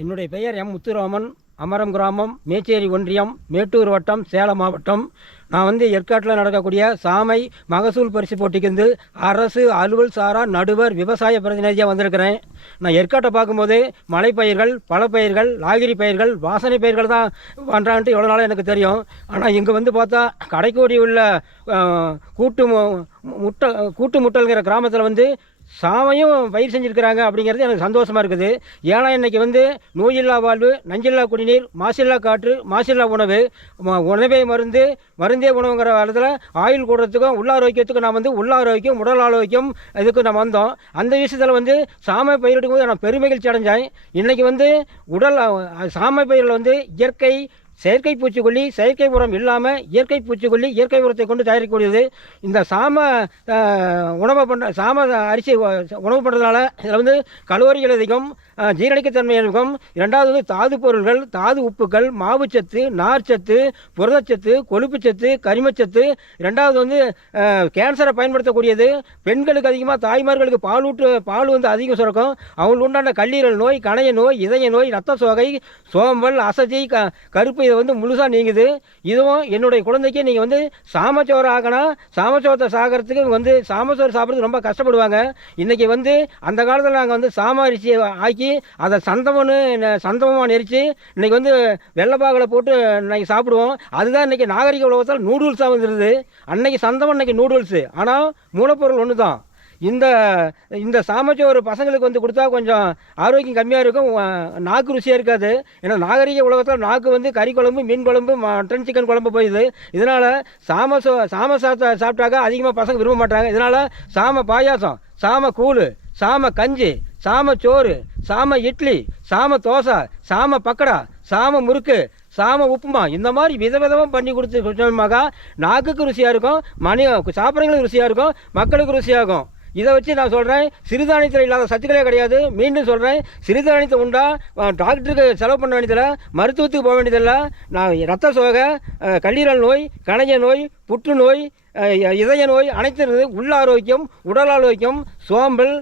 என்னுடைய பெயர் எம் முத்துராமன். அமரம் கிராமம், மேச்சேரி ஒன்றியம், மேட்டூர் வட்டம், சேலம் மாவட்டம். நான் ஏற்காட்டில் நடக்கக்கூடிய சாமை மகசூல் பரிசு போட்டிக்கு அரசு அலுவல் சாரா நடுவர் விவசாய பிரதிநிதியாக வந்திருக்கிறேன். நான் ஏற்காட்டை பார்க்கும்போது மலைப்பயிர்கள், பழப்பயிர்கள், லாகிரி பயிர்கள், வாசனை பயிர்கள் தான் பண்ணுறான்ட்டு எவ்வளோ நாளாக எனக்கு தெரியும். ஆனால் இங்கே பார்த்தா கடைக்கோடி உள்ள கூட்டு முட்டல்கிற கிராமத்தில் சாமையும் பயிர் செஞ்சுருக்கிறாங்க. அப்படிங்கிறது எனக்கு சந்தோஷமாக இருக்குது. ஏன்னா இன்றைக்கி நோயில்லா வாழ்வு, நஞ்சில்லா குடிநீர், மாசில்லா காற்று, மாசில்லா உணவு, உணவே மருந்தே உணவுங்கிற காலத்தில் ஆயுள் கூடுறதுக்கும் உள்ளாரோக்கியத்துக்கும் நான் உள்ளாரோக்கியம், உடல் ஆரோக்கியம் இதுக்கு நான் வந்தோம். அந்த விஷயத்தில் சாமை பயிரிடும் போது நான் பெருமகிழ்ச்சி அடைஞ்சேன். இன்றைக்கி உடல் சாமை பயிரில் இயற்கை செயற்கை பூச்சிக்கொல்லி, செயற்கை உரம் இல்லாமல் இயற்கை பூச்சிக்கொல்லி, இயற்கை உரத்தை கொண்டு தயாரிக்கக்கூடியது. இந்த சாம அரிசி உணவு பண்ணுறதுனால இதில் கலோரிகள் அதிகம், ஜீரணிக்கத்தன்மை அதிகம். இரண்டாவது தாது பொருள்கள், தாது உப்புக்கள், மாவுச்சத்து, நார்ச்சத்து, புரதச்சத்து, கொழுப்புச்சத்து, கரிமச்சத்து. ரெண்டாவது கேன்சரை பயன்படுத்தக்கூடியது. பெண்களுக்கு அதிகமாக, தாய்மார்களுக்கு பால் அதிகம் சுரக்கும். அவங்களுக்கு உண்டான கல்லீரல் நோய், கணைய நோய், இதய நோய், ரத்த சோகை, சோம்பல், அசதி, கருப்பு இதை முழுசாக நீங்குது. இதுவும் என்னுடைய குழந்தைக்கு நீங்கள் சாமச்சோறு ஆகணும். சாமச்சோத்தை சாகிறதுக்கு சாமச்சோறு சாப்பிட்றது ரொம்ப கஷ்டப்படுவாங்க. இன்றைக்கி அந்த காலத்தில் நாங்கள் சாம அரிசியை ஆக்கி அதை சந்தமமாக நெரிச்சு இன்றைக்கி வெள்ளைப்பாகலை போட்டு இன்றைக்கி சாப்பிடுவோம். அதுதான் இன்றைக்கி நாகரிக உலகத்தில் நூடுல்ஸாக வந்துடுது. அன்றைக்கி சந்தம், இன்றைக்கி நூடுல்ஸு. ஆனால் மூலப்பொருள் ஒன்று தான். இந்த சாமச்சோறு பசங்களுக்கு கொடுத்தா கொஞ்சம் ஆரோக்கியம் கம்மியாக இருக்கும், நாக்கு ருசியாக இருக்காது. ஏன்னா நாகரிக உலகத்தில் நாக்கு கறி குழம்பு, மீன் குழம்பு, மட்டன் சிக்கன் குழம்பு போயிடுது. இதனால் சாம சாப்பிட்டாக்க அதிகமாக பசங்க விரும்ப மாட்டாங்க. இதனால் சாம பாயாசம், சாம கூழ், சாம கஞ்சி, சாம சோறு, சாம இட்லி, சாம தோசை, சாம பக்கடா, சாம முறுக்கு, சாம உப்புமா, இந்த மாதிரி விதவிதமாக பண்ணி கொடுத்து நாக்குக்கு ருசியாக இருக்கும், சாப்பிட்றவங்களுக்கு ருசியாக இருக்கும், மக்களுக்கு ருசியாகும். இதை வச்சு நான் சொல்கிறேன், சிறுதானியத்தில் இல்லாத சத்துக்களே கிடையாது. மீண்டும் சொல்கிறேன், சிறுதானியத்தை உண்டா டாக்டருக்கு செலவு பண்ண வேண்டியதில்லை, மருத்துவத்துக்கு போக வேண்டியதில்லை. நான் ரத்த சோகை, கல்லீரல் நோய், கணைய நோய், புற்றுநோய், இதய நோய் அனைத்து உள்ள ஆரோக்கியம், உடல் ஆரோக்கியம், சோம்பல்,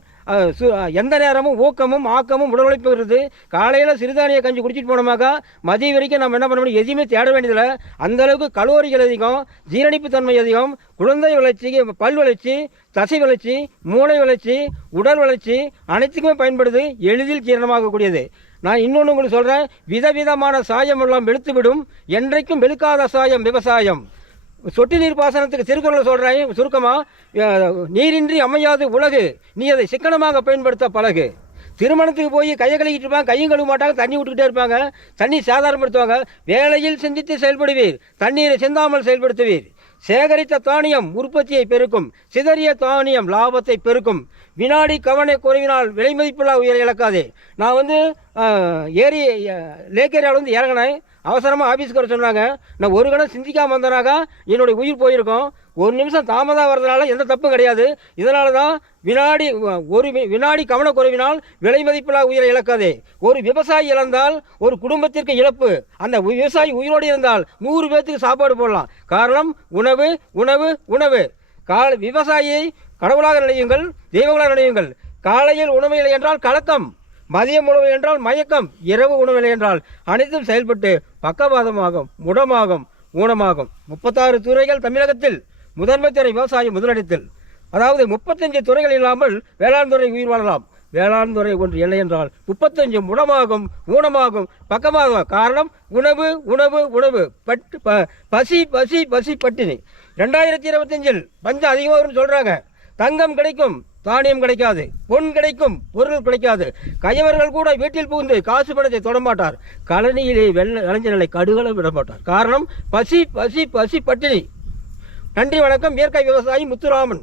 எந்த நேரமும் ஊக்கமும் ஆக்கமும் உடல் உழைப்பு வருது. காலையில் சிறுதானிய கஞ்சி குடிச்சிட்டு போனோமாக்கா மதியம் வரைக்கும் நம்ம என்ன பண்ண முடியும், எதுவுமே தேட வேண்டியதில்லை. அந்தளவுக்கு கலோரிகள் அதிகம், ஜீரணிப்பு தன்மை அதிகம், குழந்தை வளர்ச்சி, பல் வளர்ச்சி, தசை வளர்ச்சி, மூளை வளர்ச்சி, உடல் வளர்ச்சி அனைத்துக்குமே பயன்படுது. எளிதில் ஜீரணமாகக்கூடியது. நான் இன்னொன்று உங்களுக்கு சொல்கிறேன், விதவிதமான சாயம் எல்லாம் வெளுத்துவிடும், என்றைக்கும் வெளுக்காத சாயம் விவசாயம். சொட்டு நீர் பாசனத்துக்கு திருக்குறள் சொல்கிறேன் சுருக்கமாக, நீரின்றி அமையாது உலகு, நீ அதை சிக்கனமாக பயன்படுத்த பழகு. திருமணத்துக்கு போய் கையை கழுவிட்டு இருப்பாங்க, கையும் கழுவ மாட்டாங்க, தண்ணி விட்டுக்கிட்டே இருப்பாங்க, தண்ணி சாதாரணப்படுத்துவாங்க. வேளையில் சிந்தித்து செயல்படுவீர், தண்ணீரை சிந்தாமல் செயல்படுத்துவீர். சேகரித்த தானியம் உற்பத்தியை பெருக்கும், சிதறிய தானியம் லாபத்தை பெருக்கும். வினாடி கவனை குறைவினால் விலை மதிப்பில்லா உயர இழக்காதே. நான் லேக்கேரியாவில் இறங்கினேன். அவசரமாக ஆஃபீஸ்க்கு வர சொன்னாங்க. நான் ஒரு கணம் சிந்திக்காமல் வந்தனாக்கா என்னுடைய உயிர் போயிருக்கும். ஒரு நிமிஷம் தாமதம் வர்றதுனால எந்த தப்பும் கிடையாது. இதனால தான் வினாடி கவனக்குறைவினால் விலை மதிப்பில்லா உயிரை இழக்காதே. ஒரு விவசாயி இழந்தால் ஒரு குடும்பத்திற்கு இழப்பு. அந்த விவசாயி உயிரோடு இருந்தால் 100 பேர்த்துக்கு சாப்பாடு போடலாம். காரணம் உணவு, உணவு, உணவு. விவசாயியை கடவுளாக நினையுங்கள், தெய்வங்களாக நினையுங்கள். காலையில் உணவு இல்லை என்றால் கலக்கம், மதியம் உணவு என்றால் மயக்கம், இரவு உணவில்லை என்றால் அனைத்தும் செயல்பட்டு பக்கவாதமாகும், முடமாகும், ஊனமாகும். 36 துறைகள் தமிழகத்தில், முதன்மை துறை விவசாயம் முதலிடத்தில். அதாவது 35 துறைகள் இல்லாமல் வேளாண் துறை உயிர் வாழலாம். வேளாண் துறை ஒன்று இல்லை என்றால் 35 முடமாகும், ஊனமாகும், பக்கமாகும். காரணம் உணவு, உணவு, உணவு. பசி பசி பசி பட்டினி. 2025 பஞ்சம் அதிகமாக வரும்னு சொல்கிறாங்க. தங்கம் கிடைக்கும், தானியம் கிடைக்காது. பொன் கிடைக்கும், பொருள் கிடைக்காது. கயவர்கள் கூட வீட்டில் புகுந்து காசு பணத்தை தொடமாட்டார். கழனியிலே இளைஞர்களை கடுகள விடமாட்டார். காரணம் பசி பசி பசி பட்டினி. நன்றி, வணக்கம். இயற்கை விவசாயி முத்துராமன்.